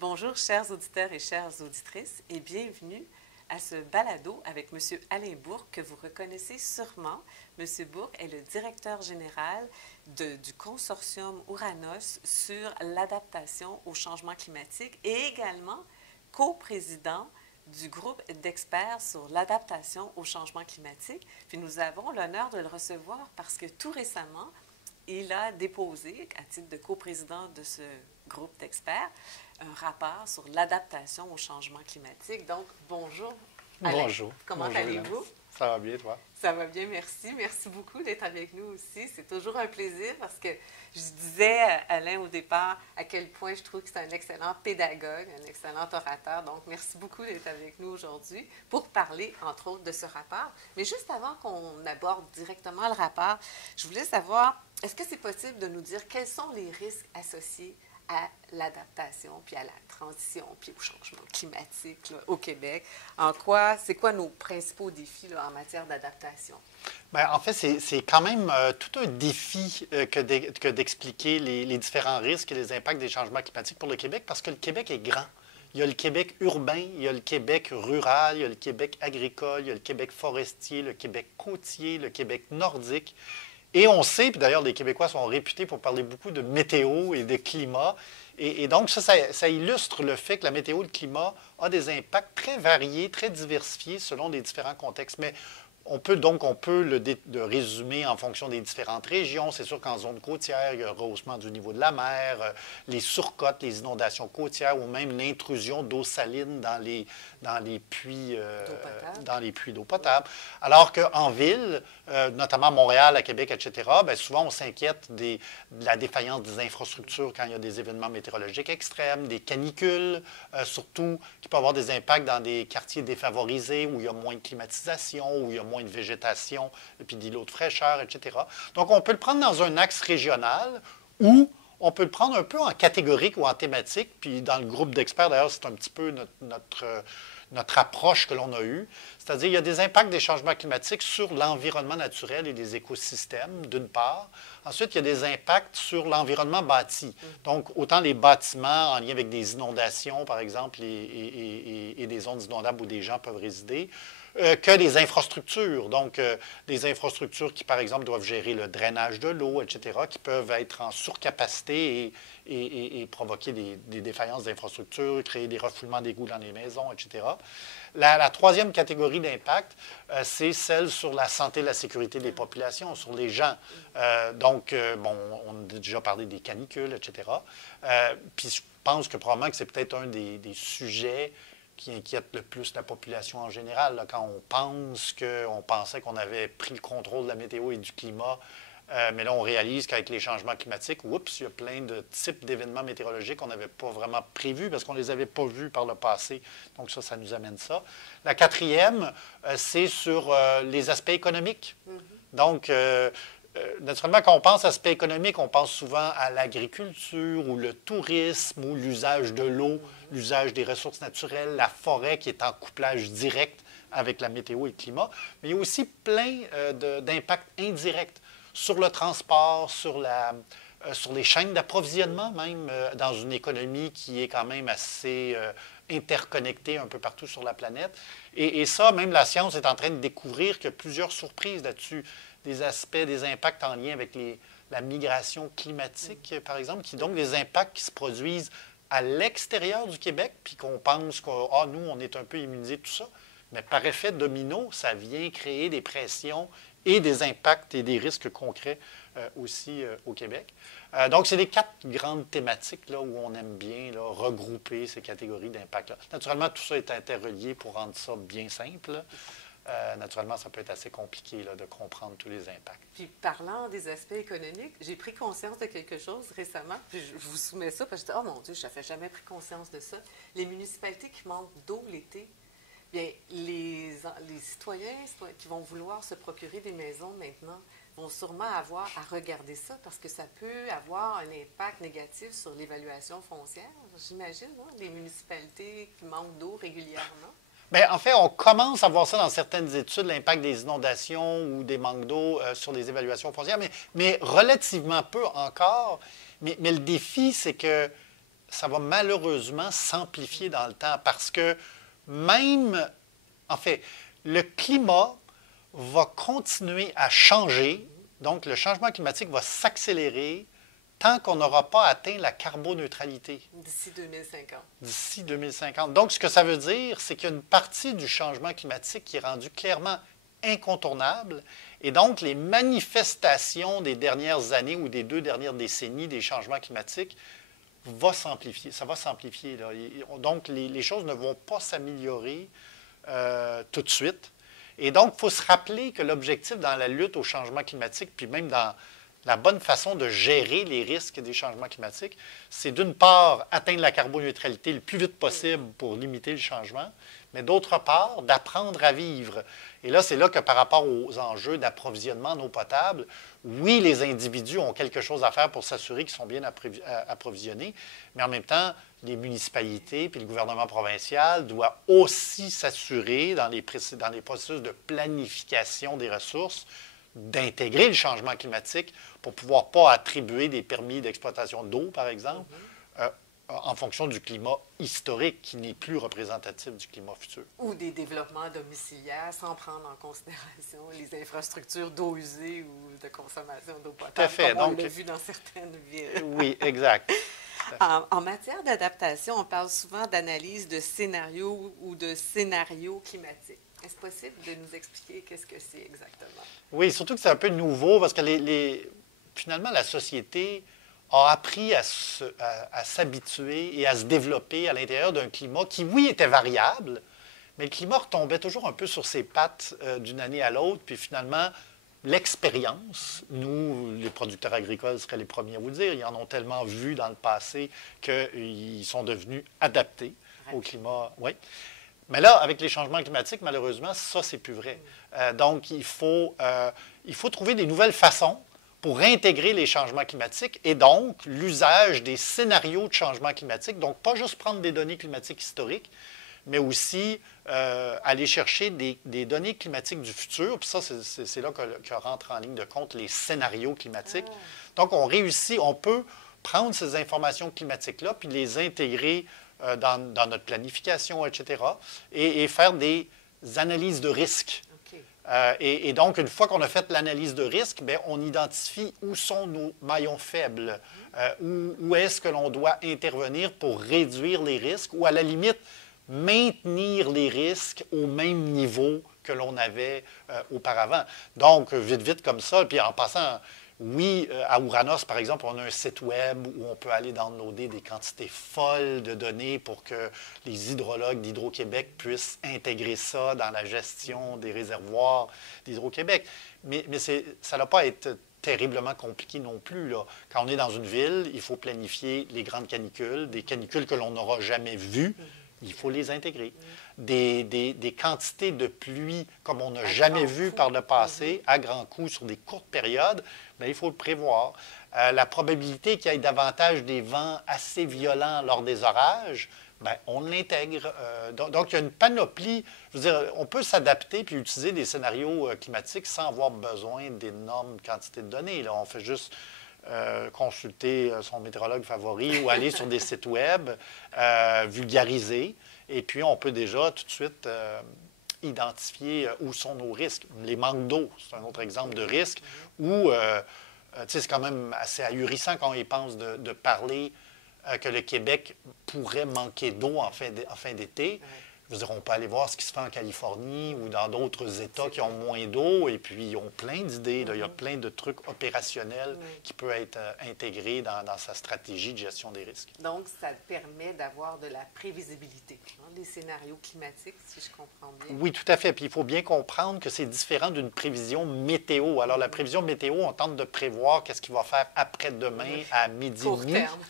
Bonjour, chers auditeurs et chères auditrices, et bienvenue à ce balado avec M. Alain Bourque, que vous reconnaissez sûrement. M. Bourque est le directeur général du consortium Ouranos sur l'adaptation au changement climatique et également coprésident du groupe d'experts sur l'adaptation au changement climatique. Puis nous avons l'honneur de le recevoir parce que tout récemment, il a déposé, à titre de coprésident de ce groupe d'experts, un rapport sur l'adaptation au changement climatique. Donc, bonjour, Alain. Bonjour. Comment Bonjour, allez-vous? Ça va bien, toi? Ça va bien, merci. Merci beaucoup d'être avec nous aussi. C'est toujours un plaisir parce que je disais à Alain au départ à quel point je trouve que c'est un excellent pédagogue, un excellent orateur. Donc, merci beaucoup d'être avec nous aujourd'hui pour parler, entre autres, de ce rapport. Mais juste avant qu'on aborde directement le rapport, je voulais savoir, est-ce que c'est possible de nous dire quels sont les risques associés à l'adaptation, puis à la transition, puis au changement climatique là, au Québec? C'est quoi nos principaux défis là, en matière d'adaptation? Bien, en fait, c'est quand même tout un défi que d'expliquer les différents risques et les impacts des changements climatiques pour le Québec, parce que le Québec est grand. Il y a le Québec urbain, il y a le Québec rural, il y a le Québec agricole, il y a le Québec forestier, le Québec côtier, le Québec nordique. Et on sait, puis d'ailleurs, les Québécois sont réputés pour parler beaucoup de météo et de climat. Et donc, ça illustre le fait que la météo et le climat ont des impacts très variés, très diversifiés selon les différents contextes. Mais on peut le résumer en fonction des différentes régions. C'est sûr qu'en zone côtière, il y a un rehaussement du niveau de la mer, les surcotes, les inondations côtières ou même l'intrusion d'eau saline dans les puits d'eau potable. Alors qu'en ville, notamment à Montréal, à Québec, etc., bien, souvent on s'inquiète de la défaillance des infrastructures quand il y a des événements météorologiques extrêmes, des canicules, surtout qui peuvent avoir des impacts dans des quartiers défavorisés où il y a moins de climatisation, où il y a moins de végétation, et puis d'îlots de fraîcheur, etc. Donc, on peut le prendre dans un axe régional ou on peut le prendre un peu en catégorique ou en thématique. Puis, dans le groupe d'experts, d'ailleurs, c'est un petit peu notre approche que l'on a eue. C'est-à-dire, il y a des impacts des changements climatiques sur l'environnement naturel et les écosystèmes, d'une part. Ensuite, il y a des impacts sur l'environnement bâti. Donc, autant les bâtiments en lien avec des inondations, par exemple, et des zones inondables où des gens peuvent résider, que les infrastructures. Donc, des infrastructures qui, par exemple, doivent gérer le drainage de l'eau, etc., qui peuvent être en surcapacité et provoquer des défaillances d'infrastructures, créer des refoulements d'égouts dans les maisons, etc. La troisième catégorie d'impact, c'est celle sur la santé et la sécurité des populations, sur les gens. Donc, on a déjà parlé des canicules, etc. Puis je pense que probablement que c'est peut-être un des sujets qui inquiète le plus la population en général. Là, quand on pensait qu'on avait pris le contrôle de la météo et du climat, mais là, on réalise qu'avec les changements climatiques, oups, il y a plein de types d'événements météorologiques qu'on n'avait pas vraiment prévus parce qu'on ne les avait pas vus par le passé. Donc ça nous amène ça. La quatrième, c'est sur les aspects économiques. Donc, naturellement, quand on pense à aspect économique, on pense souvent à l'agriculture ou le tourisme ou l'usage de l'eau, l'usage des ressources naturelles, la forêt qui est en couplage direct avec la météo et le climat. Mais il y a aussi plein d'impacts indirects sur le transport, sur les chaînes d'approvisionnement, même dans une économie qui est quand même assez interconnectée un peu partout sur la planète. Et ça, même la science est en train de découvrir qu'il y a plusieurs surprises là-dessus. Des aspects, des impacts en lien avec la migration climatique, par exemple, donc des impacts qui se produisent à l'extérieur du Québec, puis qu'on pense que nous, on est un peu immunisés de tout ça. Mais par effet domino, ça vient créer des pressions et des impacts et des risques concrets aussi au Québec. Donc, c'est les 4 grandes thématiques là, où on aime bien là, regrouper ces catégories d'impacts-là. Naturellement, tout ça est interrelié pour rendre ça bien simple. Naturellement, ça peut être assez compliqué là, de comprendre tous les impacts. Puis, parlant des aspects économiques, j'ai pris conscience de quelque chose récemment, puis je vous soumets ça, parce que je dis, oh mon Dieu, je n'avais jamais pris conscience de ça. Les municipalités qui manquent d'eau l'été, bien, les citoyens qui vont vouloir se procurer des maisons maintenant vont sûrement avoir à regarder ça parce que ça peut avoir un impact négatif sur l'évaluation foncière, j'imagine, hein, les municipalités qui manquent d'eau régulièrement. Bien, en fait, on commence à voir ça dans certaines études, l'impact des inondations ou des manques d'eau sur les évaluations foncières, mais relativement peu encore. Mais le défi, c'est que ça va malheureusement s'amplifier dans le temps parce que même, en fait, le climat va continuer à changer. Donc, le changement climatique va s'accélérer tant qu'on n'aura pas atteint la carboneutralité. D'ici 2050. D'ici 2050. Donc, ce que ça veut dire, c'est qu'il y a une partie du changement climatique qui est rendue clairement incontournable. Et donc, les manifestations des dernières années ou des 2 dernières décennies des changements climatiques va s'amplifier. Ça va s'amplifier. Là. Donc, les choses ne vont pas s'améliorer tout de suite. Et donc, il faut se rappeler que l'objectif dans la lutte au changement climatique, puis même dans la bonne façon de gérer les risques des changements climatiques, c'est d'une part atteindre la carboneutralité le plus vite possible pour limiter le changement, mais d'autre part, d'apprendre à vivre. Et là, c'est là que par rapport aux enjeux d'approvisionnement en eau potable, oui, les individus ont quelque chose à faire pour s'assurer qu'ils sont bien approvisionnés, mais en même temps, les municipalités puis le gouvernement provincial doivent aussi s'assurer dans les processus de planification des ressources d'intégrer le changement climatique pour pouvoir pas attribuer des permis d'exploitation d'eau, par exemple, en fonction du climat historique qui n'est plus représentatif du climat futur. Ou des développements domiciliaires sans prendre en considération les infrastructures d'eau usée ou de consommation d'eau potable, tout à fait. comme on Donc, l'a vu dans certaines villes. Oui, exact. En matière d'adaptation, on parle souvent d'analyse de scénarios ou de scénarios climatiques. Est-ce possible de nous expliquer qu'est-ce que c'est exactement? Oui, surtout que c'est un peu nouveau parce que finalement, la société a appris à s'habituer et à se développer à l'intérieur d'un climat qui, oui, était variable, mais le climat retombait toujours un peu sur ses pattes d'une année à l'autre. Puis finalement, l'expérience, nous, les producteurs agricoles seraient les premiers à vous dire, ils en ont tellement vu dans le passé qu'ils sont devenus adaptés au climat. Oui. Mais là, avec les changements climatiques, malheureusement, ça, c'est plus vrai. Donc, il faut trouver des nouvelles façons pour intégrer les changements climatiques et donc l'usage des scénarios de changement climatique. Donc, pas juste prendre des données climatiques historiques, mais aussi aller chercher des données climatiques du futur. Puis ça, c'est là que rentrent en ligne de compte les scénarios climatiques. Donc, on peut prendre ces informations climatiques-là puis les intégrer dans notre planification, etc., et faire des analyses de risque. Okay. Et donc, une fois qu'on a fait l'analyse de risque, bien, on identifie où sont nos maillons faibles, où est-ce que l'on doit intervenir pour réduire les risques, ou à la limite, maintenir les risques au même niveau que l'on avait auparavant. Donc, vite comme ça, puis en passant... Oui, à Ouranos, par exemple, on a un site web où on peut aller downloader des quantités folles de données pour que les hydrologues d'Hydro-Québec puissent intégrer ça dans la gestion des réservoirs d'Hydro-Québec. Mais ça n'a pas être terriblement compliqué non plus, là. Quand on est dans une ville, il faut planifier les grandes canicules, des canicules que l'on n'aura jamais vues. Il faut les intégrer. Des quantités de pluie comme on n'a jamais vu par le passé, à grands coups, sur des courtes périodes, bien, il faut le prévoir. La probabilité qu'il y ait davantage des vents assez violents lors des orages, bien, on l'intègre. Donc, il y a une panoplie. Je veux dire, on peut s'adapter puis utiliser des scénarios climatiques sans avoir besoin d'énormes quantités de données. Là, on fait juste... consulter son météorologue favori ou aller sur des sites web, vulgariser. Et puis, on peut déjà tout de suite identifier où sont nos risques. Les manques d'eau, c'est un autre exemple de risque où, c'est quand même assez ahurissant quand on y pense de parler que le Québec pourrait manquer d'eau en fin d'été. Je veux dire, on peut aller voir ce qui se fait en Californie ou dans d'autres États qui ont moins d'eau, et puis ils ont plein d'idées. Il y a plein de trucs opérationnels qui peuvent être intégrés dans sa stratégie de gestion des risques. Donc, ça permet d'avoir de la prévisibilité, hein, des scénarios climatiques, si je comprends bien. Oui, tout à fait. Puis il faut bien comprendre que c'est différent d'une prévision météo. Alors, la prévision météo, on tente de prévoir qu'est-ce qu'il va faire après-demain à midi et demi. Terme.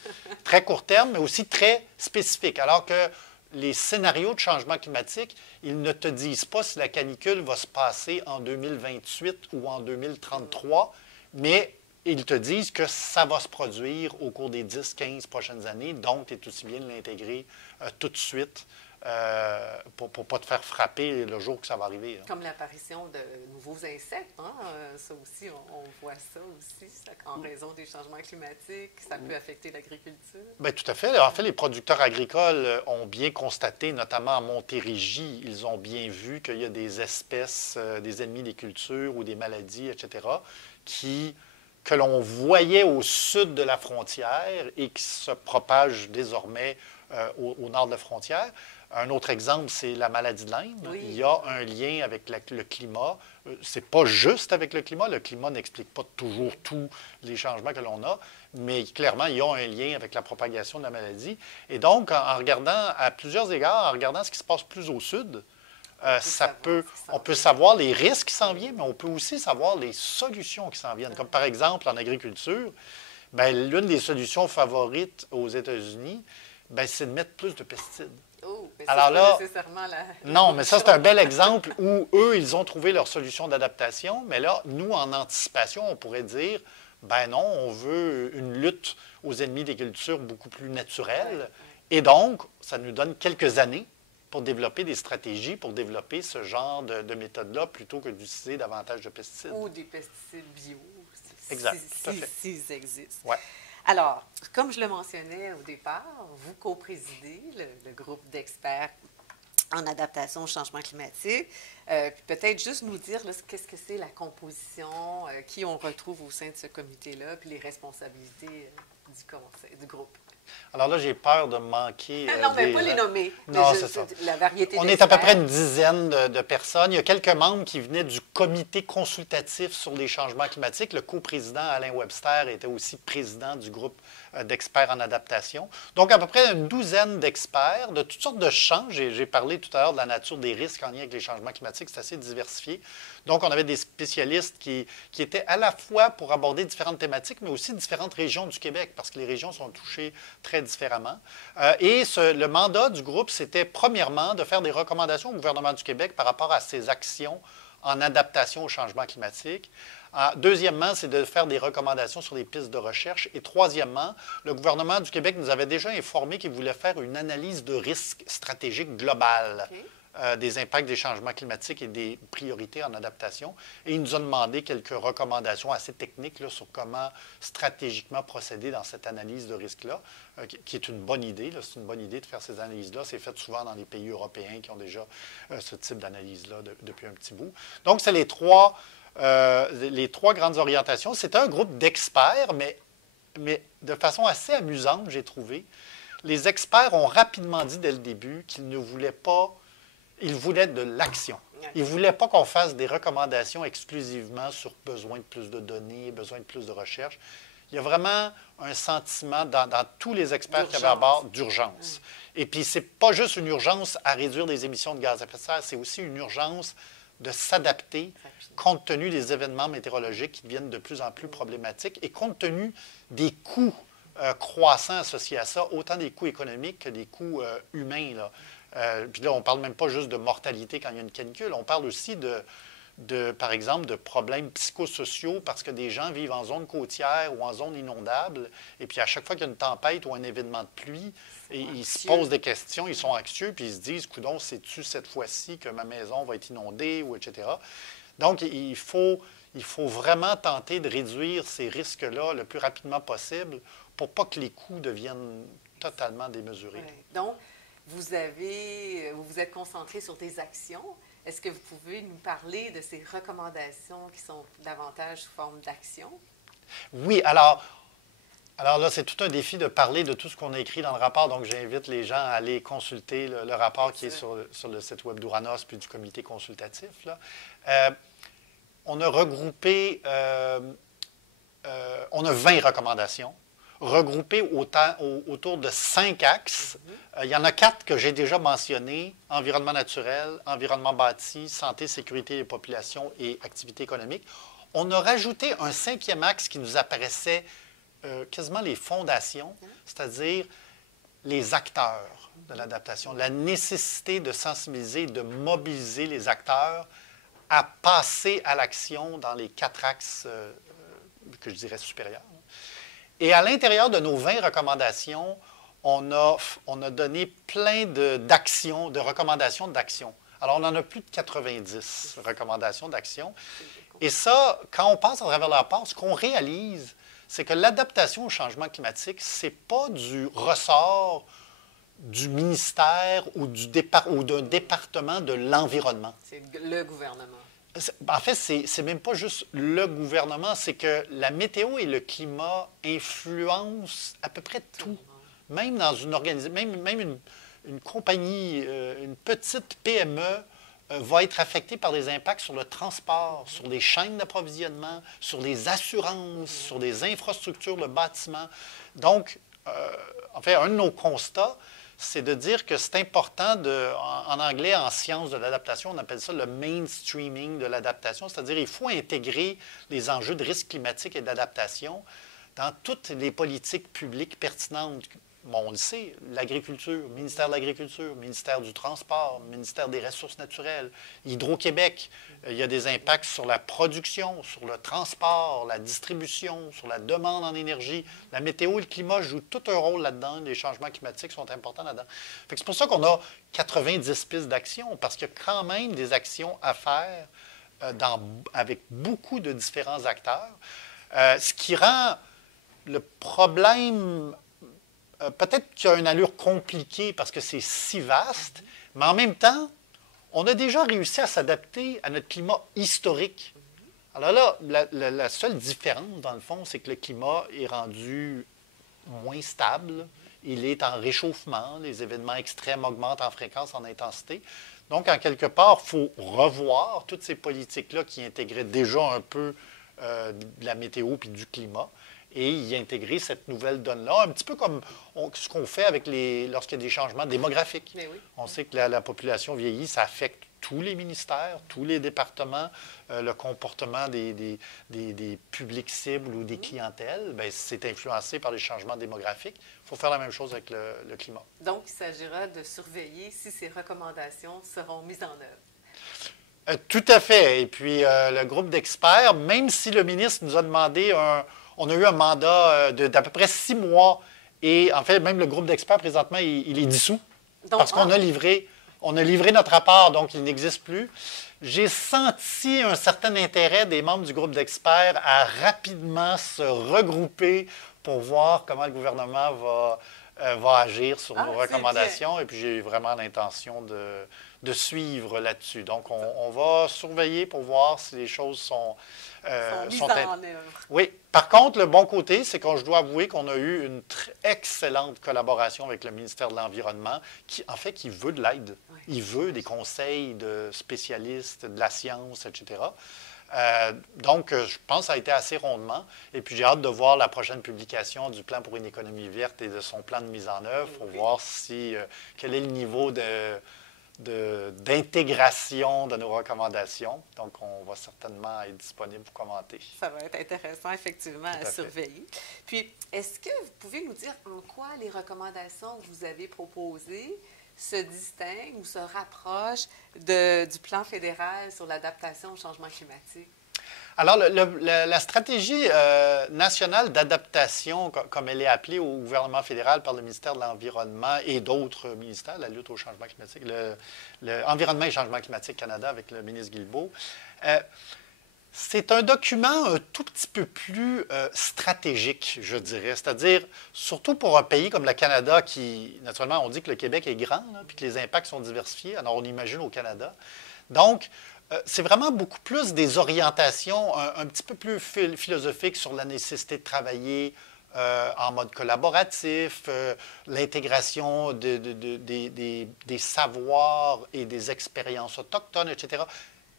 Très court terme, mais aussi très spécifique. Alors que les scénarios de changement climatique, ils ne te disent pas si la canicule va se passer en 2028 ou en 2033, mais ils te disent que ça va se produire au cours des 10-15 prochaines années. Donc, tu es aussi bien de l'intégrer tout de suite pour ne pas te faire frapper le jour que ça va arriver. Là. Comme l'apparition de nouveaux insectes, hein? Ça aussi, on voit ça aussi, en raison des changements climatiques, ça peut affecter l'agriculture. Bien, tout à fait. En fait, les producteurs agricoles ont bien constaté, notamment à Montérégie, ils ont bien vu qu'il y a des espèces, des ennemis des cultures ou des maladies, etc., que l'on voyait au sud de la frontière et qui se propagent désormais au nord de la frontière. Un autre exemple, c'est la maladie de Lyme. Oui. Il y a un lien avec le climat. C'est pas juste avec le climat. Le climat n'explique pas toujours tous les changements que l'on a, mais clairement, il y a un lien avec la propagation de la maladie. Et donc, en regardant, à plusieurs égards, en regardant ce qui se passe plus au sud, on peut savoir les risques qui s'en viennent, mais on peut aussi savoir les solutions qui s'en viennent. Comme par exemple, en agriculture, bien, l'une des solutions favorites aux États-Unis, bien, c'est de mettre plus de pesticides. Oh, mais alors là, là, nécessairement non, mais ça, c'est un bel exemple où eux, ils ont trouvé leur solution d'adaptation. Mais là, nous, en anticipation, on pourrait dire, ben non, on veut une lutte aux ennemis des cultures beaucoup plus naturelle. Et donc, ça nous donne quelques années pour développer des stratégies, pour développer ce genre de méthode-là, plutôt que d'utiliser davantage de pesticides. Ou des pesticides bio, exact, tout à fait. s'ils existent. Ouais. Alors, comme je le mentionnais au départ, vous co-présidez le groupe d'experts en adaptation au changement climatique. Puis peut-être juste nous dire qu'est-ce que c'est la composition, qui on retrouve au sein de ce comité-là, puis les responsabilités du groupe. Alors là, j'ai peur de manquer. Non, mais pas les nommer. Non, c'est ça. La variété On est à peu près une dizaine de personnes. Il y a quelques membres qui venaient du comité consultatif sur les changements climatiques. Le coprésident Alain Webster était aussi président du groupe d'experts en adaptation. Donc, à peu près une douzaine d'experts de toutes sortes de champs. J'ai parlé tout à l'heure de la nature des risques en lien avec les changements climatiques. C'est assez diversifié. Donc, on avait des spécialistes qui étaient à la fois pour aborder différentes thématiques, mais aussi différentes régions du Québec, parce que les régions sont touchées très différemment. Le mandat du groupe, c'était premièrement de faire des recommandations au gouvernement du Québec par rapport à ses actions en adaptation au changement climatique. Deuxièmement, c'est de faire des recommandations sur les pistes de recherche. Et troisièmement, le gouvernement du Québec nous avait déjà informé qu'il voulait faire une analyse de risque stratégique globale. Okay. Des impacts des changements climatiques et des priorités en adaptation. Et il nous a demandé quelques recommandations assez techniques là, sur comment stratégiquement procéder dans cette analyse de risque-là, qui est une bonne idée. C'est une bonne idée de faire ces analyses-là. C'est fait souvent dans les pays européens qui ont déjà ce type d'analyse-là depuis un petit bout. Donc, c'est les trois grandes orientations. C'était un groupe d'experts, mais de façon assez amusante, j'ai trouvé. Les experts ont rapidement dit dès le début qu'ils ne voulaient pas. Ils voulaient de l'action. Ils ne voulaient pas qu'on fasse des recommandations exclusivement sur besoin de plus de données, besoin de plus de recherche. Il y a vraiment un sentiment dans tous les experts qui avaient à bord d'urgence. Et puis, ce n'est pas juste une urgence à réduire les émissions de gaz à effet de serre, c'est aussi une urgence de s'adapter compte tenu des événements météorologiques qui deviennent de plus en plus problématiques et compte tenu des coûts croissants associés à ça, autant des coûts économiques que des coûts humains, là. Puis là, on ne parle même pas juste de mortalité quand il y a une canicule, on parle aussi par exemple, de problèmes psychosociaux parce que des gens vivent en zone côtière ou en zone inondable, et puis à chaque fois qu'il y a une tempête ou un événement de pluie, ils se posent des questions, ils sont anxieux, puis ils se disent, coudonc, c'est-tu cette fois-ci que ma maison va être inondée, ou etc. Donc, il faut vraiment tenter de réduire ces risques-là le plus rapidement possible pour pas que les coûts deviennent totalement démesurés. Oui. Donc, vous vous êtes concentré sur des actions. Est-ce que vous pouvez nous parler de ces recommandations qui sont davantage sous forme d'actions? Oui, alors là, c'est tout un défi de parler de tout ce qu'on a écrit dans le rapport. Donc, j'invite les gens à aller consulter le rapport qui est sur le site web d'Ouranos puis du comité consultatif. Là. On a regroupé, on a 20 recommandations, regroupées autour de 5 axes. Il y en a 4 que j'ai déjà mentionnés: environnement naturel, environnement bâti, santé, sécurité des populations et activité économique. On a rajouté un 5e axe qui nous apparaissait quasiment les fondations, c'est-à-dire les acteurs de l'adaptation, la nécessité de sensibiliser, de mobiliser les acteurs à passer à l'action dans les 4 axes que je dirais supérieurs. Et à l'intérieur de nos 20 recommandations, on a donné plein d'actions, de recommandations d'action. Alors, on en a plus de 90 recommandations d'action. Et ça, quand on passe à travers le rapport, ce qu'on réalise, c'est que l'adaptation au changement climatique, ce n'est pas du ressort du ministère ou d'un département de l'environnement. C'est le gouvernement. En fait, c'est même pas juste le gouvernement, c'est que la météo et le climat influencent à peu près tout. Même dans une organisation, même une compagnie, une petite PME va être affectée par des impacts sur le transport, sur les chaînes d'approvisionnement, sur les assurances, sur les infrastructures, le bâtiment. Donc, en fait, un de nos constats, c'est de dire que c'est important, en anglais, en sciences de l'adaptation, on appelle ça le mainstreaming de l'adaptation, c'est-à-dire qu'il faut intégrer les enjeux de risque climatique et d'adaptation dans toutes les politiques publiques pertinentes. Bon, on le sait, l'agriculture, ministère de l'Agriculture, ministère du Transport, ministère des Ressources naturelles, Hydro-Québec, il y a des impacts sur la production, sur le transport, la distribution, sur la demande en énergie. La météo et le climat jouent tout un rôle là-dedans. Les changements climatiques sont importants là-dedans. C'est pour ça qu'on a 90 pistes d'action, parce qu'il y a quand même des actions à faire avec beaucoup de différents acteurs, ce qui rend le problème... peut-être qu'il y a une allure compliquée parce que c'est si vaste, mais en même temps, on a déjà réussi à s'adapter à notre climat historique. Alors là, la seule différence, dans le fond, c'est que le climat est rendu moins stable. Il est en réchauffement. Les événements extrêmes augmentent en fréquence, en intensité. Donc, en quelque part, il faut revoir toutes ces politiques-là qui intégraient déjà un peu de la météo puis du climat, et y intégrer cette nouvelle donne-là, un petit peu comme ce qu'on fait lorsqu'il y a des changements démographiques. Oui. On sait que la population vieillit, ça affecte tous les ministères, tous les départements, le comportement des publics cibles ou des clientèles, bien, c'est influencé par les changements démographiques. Il faut faire la même chose avec le climat. Donc, il s'agira de surveiller si ces recommandations seront mises en œuvre. Tout à fait. Et puis, le groupe d'experts, même si le ministre nous a demandé on a eu un mandat d'à peu près 6 mois. Et en fait, même le groupe d'experts, présentement, il est dissous. Donc, parce qu'on a livré notre rapport, donc il n'existe plus. J'ai senti un certain intérêt des membres du groupe d'experts à rapidement se regrouper pour voir comment le gouvernement va agir sur nos recommandations. Et puis, j'ai vraiment l'intention de suivre là-dessus. Donc, on va surveiller pour voir si les choses sont mises en œuvre. Oui. Par contre, le bon côté, c'est que je dois avouer qu'on a eu une excellente collaboration avec le ministère de l'Environnement, qui veut de l'aide. Oui. Il veut des conseils de spécialistes, de la science, etc. Donc, je pense que ça a été assez rondement. Et puis, j'ai hâte de voir la prochaine publication du plan pour une économie verte et de son plan de mise en œuvre pour voir quel est le niveau d'intégration de nos recommandations. Donc, on va certainement être disponible pour commenter. Ça va être intéressant, effectivement, à surveiller. Puis, est-ce que vous pouvez nous dire en quoi les recommandations que vous avez proposées se distinguent ou se rapprochent du plan fédéral sur l'adaptation au changement climatique? Alors, la stratégie nationale d'adaptation, comme elle est appelée au gouvernement fédéral par le ministère de l'Environnement et d'autres ministères, la lutte au changement climatique, l'Environnement et Changement climatique Canada avec le ministre Guilbeault, c'est un document un tout petit peu plus stratégique, je dirais. C'est-à-dire, surtout pour un pays comme le Canada, qui, naturellement, on dit que le Québec est grand, là, puis que les impacts sont diversifiés. Alors, on imagine au Canada. Donc, c'est vraiment beaucoup plus des orientations un petit peu plus philosophiques sur la nécessité de travailler en mode collaboratif, l'intégration des savoirs et des expériences autochtones, etc.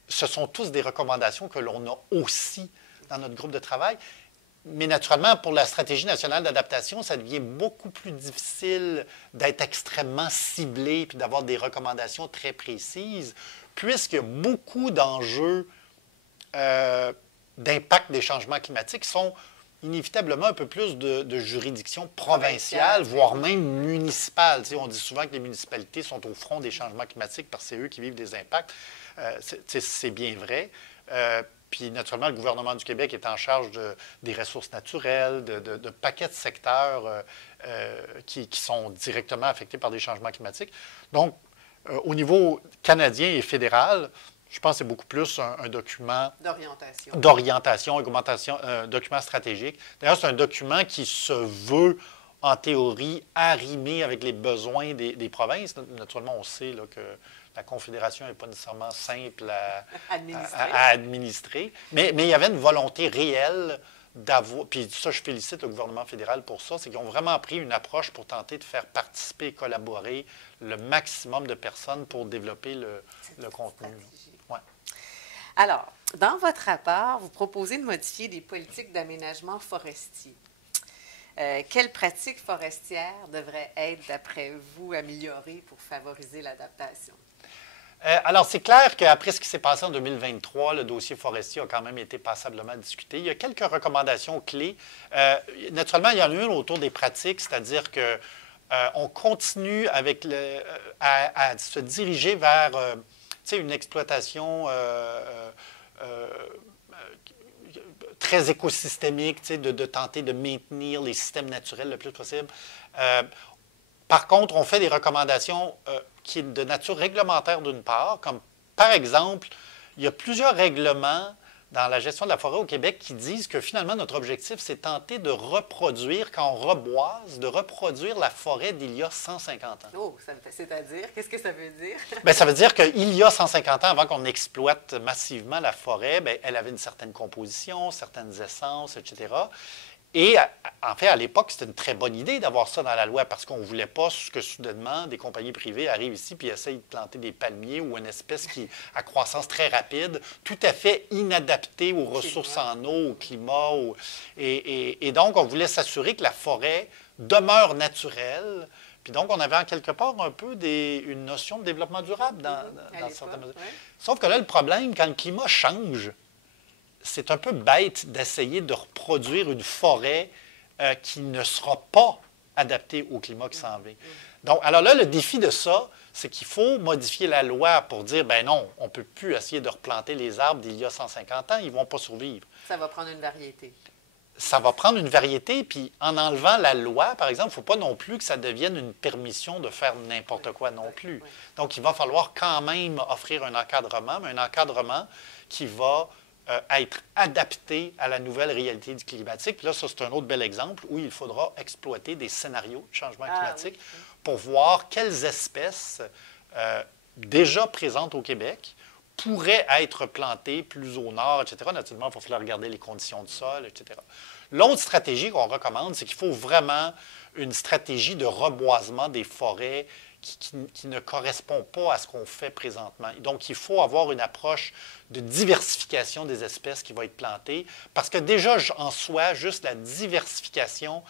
Ce sont tous des recommandations que l'on a aussi dans notre groupe de travail. Mais naturellement, pour la stratégie nationale d'adaptation, ça devient beaucoup plus difficile d'être extrêmement ciblé puis d'avoir des recommandations très précises, puisqu'il y a beaucoup d'enjeux d'impact des changements climatiques qui sont inévitablement un peu plus de juridiction provinciale, voire même municipale. Tu sais, on dit souvent que les municipalités sont au front des changements climatiques parce que c'est eux qui vivent des impacts. C'est bien vrai. Puis, naturellement, le gouvernement du Québec est en charge des ressources naturelles, de paquets de secteurs qui sont directement affectés par des changements climatiques. Donc, au niveau canadien et fédéral, je pense que c'est beaucoup plus un document d'orientation, un document stratégique. D'ailleurs, c'est un document qui se veut, en théorie, arrimer avec les besoins des provinces. Naturellement, on sait là, que la Confédération n'est pas nécessairement simple à administrer. Mais il y avait une volonté réelle d'avoir, puis ça, je félicite le gouvernement fédéral pour ça, c'est qu'ils ont vraiment pris une approche pour tenter de faire participer et collaborer le maximum de personnes pour développer le contenu. Ouais. Alors, dans votre rapport, vous proposez de modifier les politiques d'aménagement forestier. Quelles pratiques forestières devraient être, d'après vous, améliorées pour favoriser l'adaptation? Alors, c'est clair qu'après ce qui s'est passé en 2023, le dossier forestier a quand même été passablement discuté. Il y a quelques recommandations clés. Naturellement, il y en a une autour des pratiques, c'est-à-dire que on continue avec à se diriger vers une exploitation très écosystémique, de tenter de maintenir les systèmes naturels le plus possible. Par contre, on fait des recommandations qui sont de nature réglementaire d'une part, comme par exemple, il y a plusieurs règlements dans la gestion de la forêt au Québec qui disent que finalement, notre objectif, c'est tenter de reproduire, quand on reboise, de reproduire la forêt d'il y a 150 ans. Oh, c'est-à-dire, qu'est-ce que ça veut dire? Bien, ça veut dire qu'il y a 150 ans, avant qu'on exploite massivement la forêt, bien, elle avait une certaine composition, certaines essences, etc. Et en fait, à l'époque, c'était une très bonne idée d'avoir ça dans la loi parce qu'on ne voulait pas que soudainement des compagnies privées arrivent ici et essayent de planter des palmiers ou une espèce qui à croissance très rapide, tout à fait inadaptée aux ressources en eau, au climat. Et donc, on voulait s'assurer que la forêt demeure naturelle. Puis donc, on avait en quelque part un peu une notion de développement durable dans certaines mesures. Ouais. Sauf que là, le problème, quand le climat change, c'est un peu bête d'essayer de reproduire une forêt qui ne sera pas adaptée au climat qui s'en vient. Donc, alors là, le défi de ça, c'est qu'il faut modifier la loi pour dire, ben non, on ne peut plus essayer de replanter les arbres d'il y a 150 ans, ils ne vont pas survivre. Ça va prendre une variété. Ça va prendre une variété, puis en enlevant la loi, par exemple, il ne faut pas non plus que ça devienne une permission de faire n'importe quoi non plus. Donc, il va falloir quand même offrir un encadrement, mais un encadrement qui va être adapté à la nouvelle réalité du climatique. Puis là, ça, c'est un autre bel exemple où il faudra exploiter des scénarios de changement climatique pour voir quelles espèces déjà présentes au Québec pourraient être plantées plus au nord, etc. Naturellement, il va falloir regarder les conditions du sol, etc. L'autre stratégie qu'on recommande, c'est qu'il faut vraiment une stratégie de reboisement des forêts qui ne correspond pas à ce qu'on fait présentement. Donc, il faut avoir une approche de diversification des espèces qui vont être plantées, parce que déjà, en soi, juste la diversification,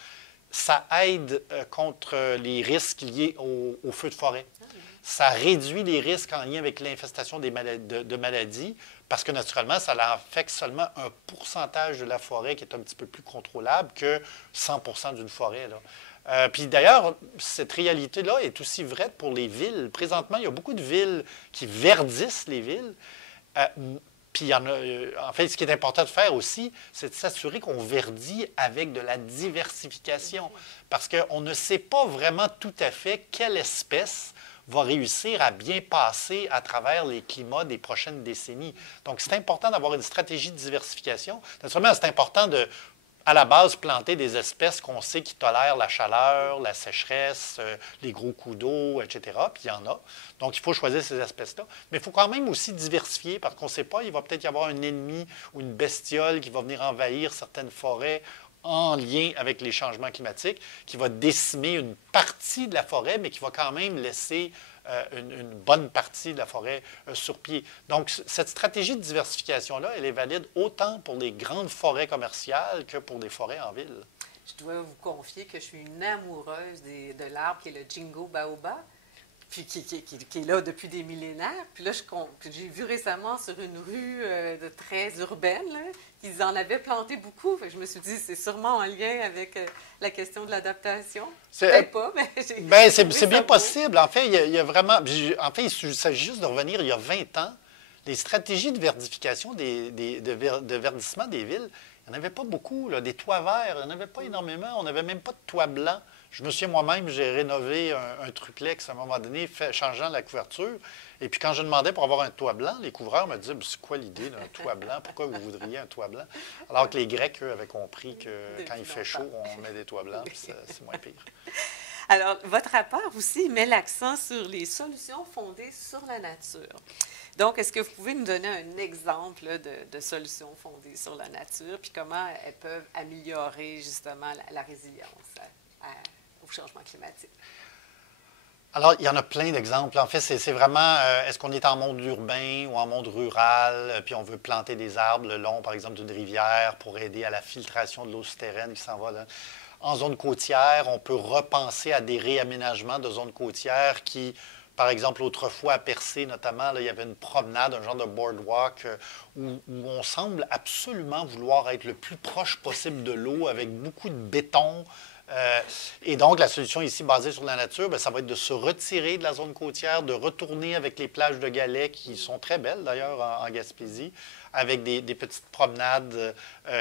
ça aide contre les risques liés au feu de forêt. Ça réduit les risques en lien avec l'infestation de maladies, parce que naturellement, ça affecte seulement un pourcentage de la forêt qui est un petit peu plus contrôlable que 100% d'une forêt, là. Puis d'ailleurs, cette réalité-là est aussi vraie pour les villes. Présentement, il y a beaucoup de villes qui verdissent les villes. Puis il y en a, en fait, ce qui est important de faire aussi, c'est de s'assurer qu'on verdit avec de la diversification. Parce qu'on ne sait pas vraiment tout à fait quelle espèce va réussir à bien passer à travers les climats des prochaines décennies. Donc, c'est important d'avoir une stratégie de diversification. Naturellement, c'est important de, à la base, planter des espèces qu'on sait qui tolèrent la chaleur, la sécheresse, les gros coups d'eau, etc. Puis il y en a. Donc, il faut choisir ces espèces-là. Mais il faut quand même aussi diversifier parce qu'on ne sait pas, il va peut-être y avoir un ennemi ou une bestiole qui va venir envahir certaines forêts en lien avec les changements climatiques, qui va décimer une partie de la forêt, mais qui va quand même laisser une bonne partie de la forêt sur pied. Donc, cette stratégie de diversification-là, elle est valide autant pour les grandes forêts commerciales que pour des forêts en ville. Je dois vous confier que je suis une amoureuse de l'arbre qui est le Ginkgo biloba, puis qui est là depuis des millénaires. Puis là, j'ai vu récemment sur une rue très urbaine là, qu'ils en avaient planté beaucoup. Fait que je me suis dit, c'est sûrement en lien avec la question de l'adaptation. Peut-être pas, mais c'est bien possible. En fait, il y a vraiment... En fait, il s'agit juste de revenir il y a 20 ans. les stratégies de verdification, de verdissement des villes, il n'y en avait pas beaucoup. Là. Des toits verts, il n'y en avait pas énormément. On n'avait même pas de toit blanc. Je me souviens moi-même, j'ai rénové un triplex à un moment donné, changeant la couverture. Et puis quand je demandais pour avoir un toit blanc, les couvreurs me disaient, c'est quoi l'idée d'un toit blanc? Pourquoi vous voudriez un toit blanc? Alors que les Grecs, eux, avaient compris que quand il fait chaud, on met des toits blancs, puis c'est moins pire. Alors, votre rapport aussi met l'accent sur les solutions fondées sur la nature. Donc, est-ce que vous pouvez nous donner un exemple là, de solutions fondées sur la nature, puis comment elles peuvent améliorer justement la résilience au changement climatique? Alors, il y en a plein d'exemples. En fait, c'est vraiment, est-ce qu'on est en monde urbain ou en monde rural, puis on veut planter des arbres le long, par exemple, d'une rivière pour aider à la filtration de l'eau souterraine qui s'en va là. En zone côtière, on peut repenser à des réaménagements de zones côtières qui, par exemple, autrefois à Percé notamment, là, il y avait une promenade, un genre de boardwalk où on semble absolument vouloir être le plus proche possible de l'eau avec beaucoup de béton. Et donc, la solution ici basée sur la nature, bien, ça va être de se retirer de la zone côtière, de retourner avec les plages de galets qui sont très belles d'ailleurs en Gaspésie, avec des petites promenades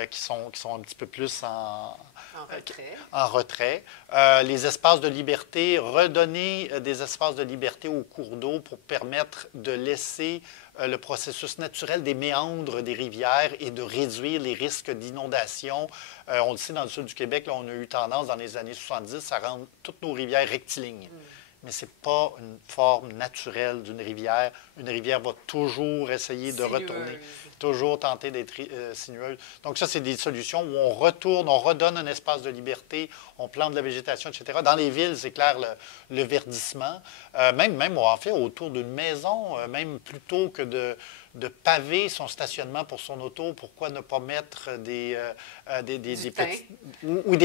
qui sont un petit peu plus en retrait. Les espaces de liberté, redonner des espaces de liberté aux cours d'eau pour permettre de laisser le processus naturel des méandres des rivières et de réduire les risques d'inondation. On le sait, dans le sud du Québec, là, on a eu tendance dans les années 70 à rendre toutes nos rivières rectilignes. Mais ce n'est pas une forme naturelle d'une rivière. Une rivière va toujours essayer de retourner, toujours tenter d'être sinueuse. Donc ça, c'est des solutions où on retourne, on redonne un espace de liberté, on plante de la végétation, etc. Dans les villes, c'est clair, le verdissement. Même, en fait, autour d'une maison, même plutôt que de paver son stationnement pour son auto, pourquoi ne pas mettre des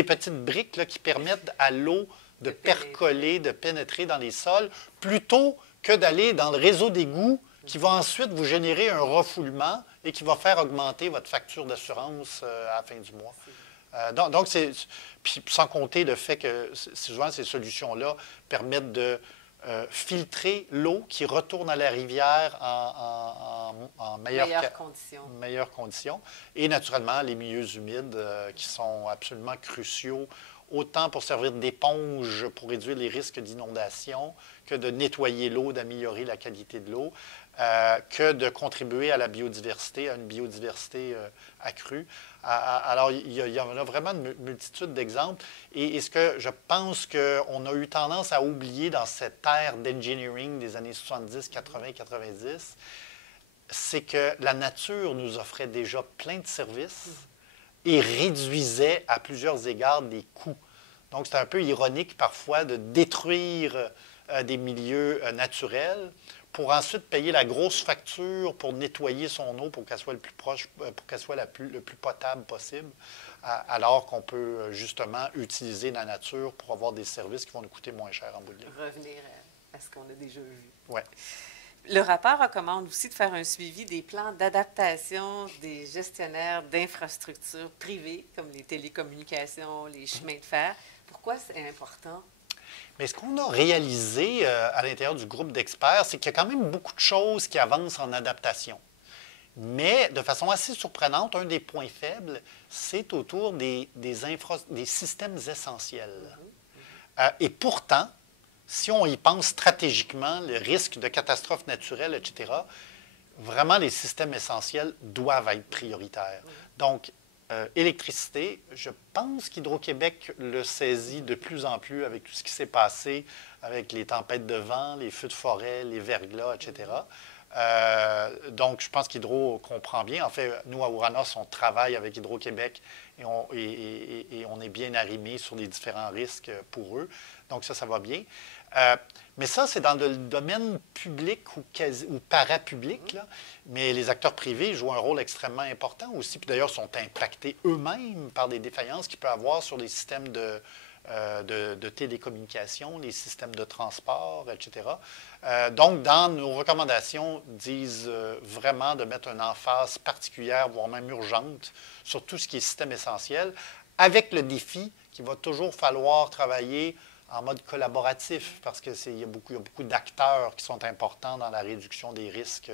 petites briques là, qui permettent à l'eau de percoler, de pénétrer dans les sols, plutôt que d'aller dans le réseau d'égouts qui va ensuite vous générer un refoulement et qui va faire augmenter votre facture d'assurance à la fin du mois. Donc puis sans compter le fait que souvent ces solutions-là permettent de filtrer l'eau qui retourne à la rivière en meilleures conditions. Et naturellement, les milieux humides qui sont absolument cruciaux autant pour servir d'éponge pour réduire les risques d'inondation que de nettoyer l'eau, d'améliorer la qualité de l'eau, que de contribuer à la biodiversité, à une biodiversité accrue. Alors, il y en a vraiment une multitude d'exemples. Et ce que je pense qu'on a eu tendance à oublier dans cette ère d'engineering des années 70, 80, 90, c'est que la nature nous offrait déjà plein de services et réduisait à plusieurs égards les coûts. Donc, c'est un peu ironique parfois de détruire des milieux naturels pour ensuite payer la grosse facture pour nettoyer son eau pour qu'elle soit le plus proche, pour qu'elle soit le plus potable possible, alors qu'on peut justement utiliser la nature pour avoir des services qui vont nous coûter moins cher en bout de ligne. Revenir à ce qu'on a déjà vu. Oui. Le rapport recommande aussi de faire un suivi des plans d'adaptation des gestionnaires d'infrastructures privées, comme les télécommunications, les chemins de fer. Pourquoi c'est important? Mais ce qu'on a réalisé à l'intérieur du groupe d'experts, c'est qu'il y a quand même beaucoup de choses qui avancent en adaptation. Mais de façon assez surprenante, un des points faibles, c'est autour des systèmes essentiels. Et pourtant, si on y pense stratégiquement, le risque de catastrophes naturelles, etc., vraiment, les systèmes essentiels doivent être prioritaires. Donc, électricité, je pense qu'Hydro-Québec le saisit de plus en plus avec tout ce qui s'est passé, avec les tempêtes de vent, les feux de forêt, les verglas, etc. Donc, je pense qu'Hydro comprend bien. En fait, nous, à Ouranos, on travaille avec Hydro-Québec et on est bien arrimés sur les différents risques pour eux. Donc, ça va bien. Mais ça, c'est dans le domaine public ou parapublic, là. Mais les acteurs privés jouent un rôle extrêmement important aussi, puis d'ailleurs sont impactés eux-mêmes par des défaillances qu'ils peuvent avoir sur les systèmes de télécommunications, les systèmes de transport, etc. Donc, dans nos recommandations, disent vraiment de mettre une emphase particulière, voire même urgente, sur tout ce qui est système essentiel, avec le défi qu'il va toujours falloir travailler en mode collaboratif, parce qu'il y a beaucoup d'acteurs qui sont importants dans la réduction des risques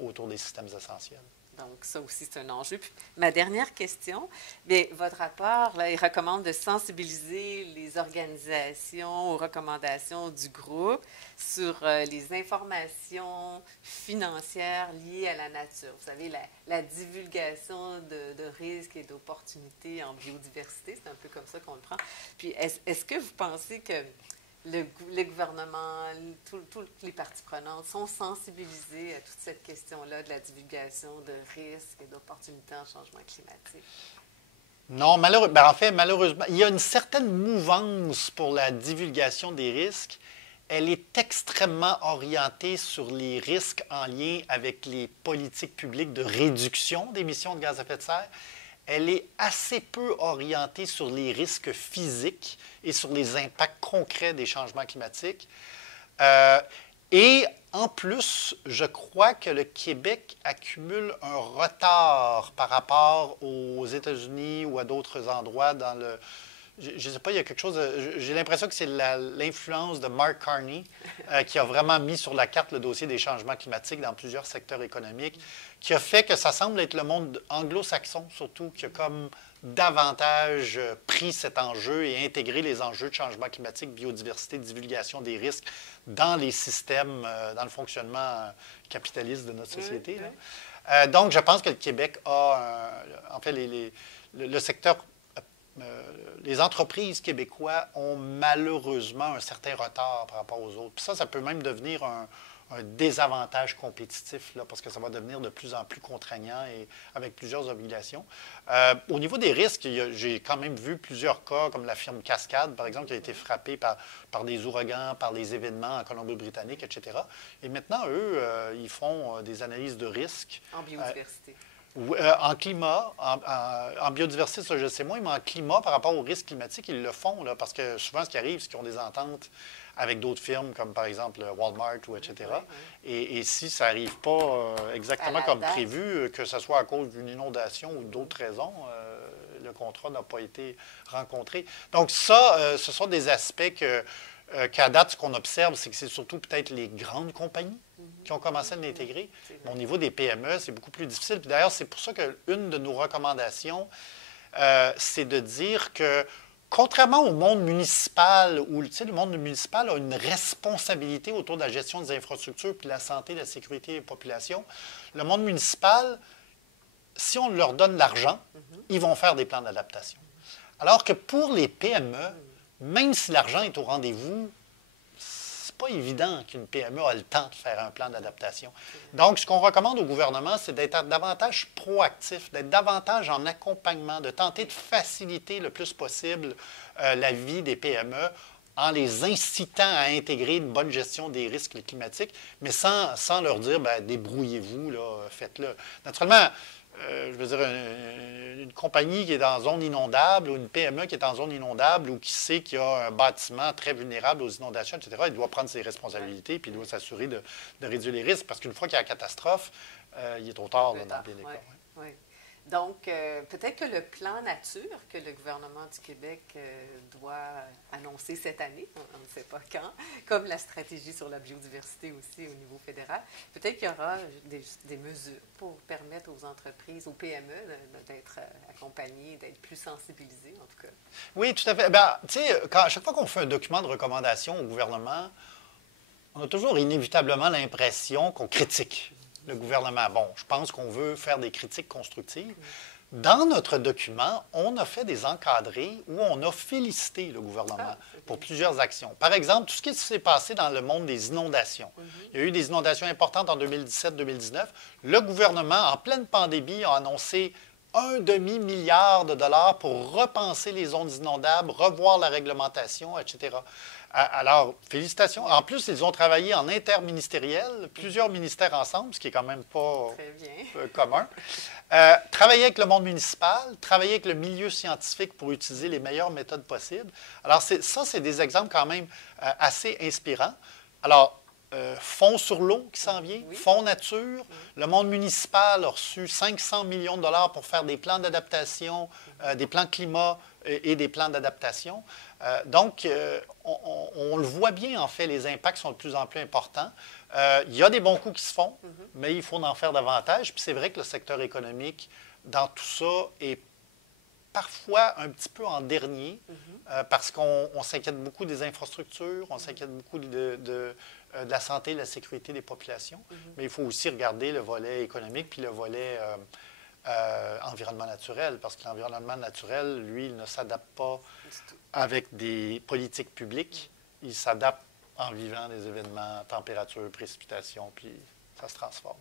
autour des systèmes essentiels. Donc, ça aussi, c'est un enjeu. Puis, ma dernière question, bien, votre rapport, là, il recommande de sensibiliser les organisations aux recommandations du groupe sur les informations financières liées à la nature. Vous savez, la divulgation de risques et d'opportunités en biodiversité, c'est un peu comme ça qu'on le prend. Puis, est-ce que vous pensez que le gouvernement, toutes les parties prenantes sont sensibilisées à toute cette question-là de la divulgation de risques et d'opportunités en changement climatique? Non, malheureusement, il y a une certaine mouvance pour la divulgation des risques. Elle est extrêmement orientée sur les risques en lien avec les politiques publiques de réduction d'émissions de gaz à effet de serre. Elle est assez peu orientée sur les risques physiques et sur les impacts concrets des changements climatiques. Et en plus, je crois que le Québec accumule un retard par rapport aux États-Unis ou à d'autres endroits dans le... Je ne sais pas, il y a quelque chose... J'ai l'impression que c'est l'influence de Mark Carney qui a vraiment mis sur la carte le dossier des changements climatiques dans plusieurs secteurs économiques, qui a fait que ça semble être le monde anglo-saxon, surtout, qui a comme davantage pris cet enjeu et intégré les enjeux de changement climatique, biodiversité, divulgation des risques dans les systèmes, dans le fonctionnement capitaliste de notre société. Donc, je pense que le Québec a... en fait, le secteur... les entreprises québécoises ont malheureusement un certain retard par rapport aux autres. Puis ça peut même devenir un désavantage compétitif, là, parce que ça va devenir de plus en plus contraignant et avec plusieurs obligations. Au niveau des risques, j'ai quand même vu plusieurs cas, comme la firme Cascade, par exemple, qui a été frappée par des ouragans, par des événements en Colombie-Britannique, etc. Et maintenant, eux, ils font des analyses de risques. En biodiversité. En climat, en biodiversité, ça je sais moins, mais en climat, par rapport aux risques climatiques, ils le font, là, parce que souvent, ce qui arrive, c'est qu'ils ont des ententes avec d'autres firmes, comme par exemple Walmart, ou etc. Et si ça n'arrive pas exactement comme prévu, que ce soit à cause d'une inondation ou d'autres raisons, le contrat n'a pas été rencontré. Donc ça, ce sont des aspects qu'à date, ce qu'on observe, c'est que c'est surtout peut-être les grandes compagnies qui ont commencé à l'intégrer. Mais au niveau des PME, c'est beaucoup plus difficile. Puis d'ailleurs, c'est pour ça qu'une de nos recommandations, c'est de dire que, contrairement au monde municipal, où le monde municipal a une responsabilité autour de la gestion des infrastructures puis de la santé, de la sécurité des populations, le monde municipal, si on leur donne l'argent, ils vont faire des plans d'adaptation. Alors que pour les PME, même si l'argent est au rendez-vous, c'est pas évident qu'une PME a le temps de faire un plan d'adaptation. Donc, ce qu'on recommande au gouvernement, c'est d'être davantage proactif, d'être davantage en accompagnement, de tenter de faciliter le plus possible la vie des PME en les incitant à intégrer une bonne gestion des risques climatiques, mais sans leur dire, ben, débrouillez-vous, là, faites-le. Naturellement, je veux dire, une compagnie qui est en zone inondable ou une PME qui est en zone inondable ou qui sait qu'il y a un bâtiment très vulnérable aux inondations, etc., il doit prendre ses responsabilités puis il doit s'assurer de réduire les risques parce qu'une fois qu'il y a la catastrophe, il est trop tard là, dans les cas. Oui. Donc, peut-être que le plan nature que le gouvernement du Québec doit annoncer cette année, on ne sait pas quand, comme la stratégie sur la biodiversité aussi au niveau fédéral, peut-être qu'il y aura des mesures pour permettre aux entreprises, aux PME, d'être accompagnées, d'être plus sensibilisées, en tout cas. Oui, tout à fait. Ben, tu sais, à chaque fois qu'on fait un document de recommandation au gouvernement, on a toujours inévitablement l'impression qu'on critique le gouvernement. Bon, je pense qu'on veut faire des critiques constructives. Dans notre document, on a fait des encadrés où on a félicité le gouvernement pour plusieurs actions. Par exemple, tout ce qui s'est passé dans le monde des inondations. Il y a eu des inondations importantes en 2017-2019. Le gouvernement, en pleine pandémie, a annoncé $1,5 milliard pour repenser les zones inondables, revoir la réglementation, etc. Alors, félicitations. En plus, ils ont travaillé en interministériel, plusieurs ministères ensemble, ce qui est quand même pas commun. Travailler avec le monde municipal, travailler avec le milieu scientifique pour utiliser les meilleures méthodes possibles. Alors, ça, c'est des exemples quand même assez inspirants. Alors, Fonds sur l'eau qui s'en vient, Fonds nature. Le monde municipal a reçu 500 millions de dollars pour faire des plans d'adaptation, des plans climat et des plans d'adaptation. Donc, on le voit bien, en fait, les impacts sont de plus en plus importants. Il y a des bons coups qui se font, mais il faut en faire davantage. Puis c'est vrai que le secteur économique, dans tout ça, est parfois un petit peu en dernier, parce qu'on s'inquiète beaucoup des infrastructures, on s'inquiète beaucoup de la santé et de la sécurité des populations, mais il faut aussi regarder le volet économique puis le volet environnement naturel, parce que l'environnement naturel, lui, il ne s'adapte pas avec des politiques publiques, il s'adapte en vivant des événements, température, précipitation, puis ça se transforme.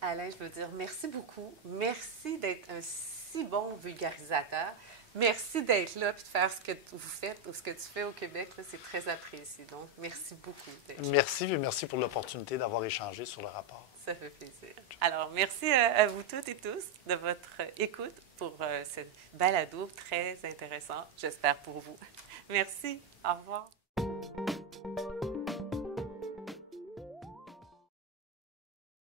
Alain, je veux dire merci beaucoup. Merci d'être un si bon vulgarisateur. Merci d'être là et de faire ce que vous faites ou ce que tu fais au Québec. C'est très apprécié. Donc, merci beaucoup d'être là. Merci et merci pour l'opportunité d'avoir échangé sur le rapport. Ça fait plaisir. Alors, merci à vous toutes et tous de votre écoute pour ce balado très intéressant, j'espère pour vous. Merci. Au revoir.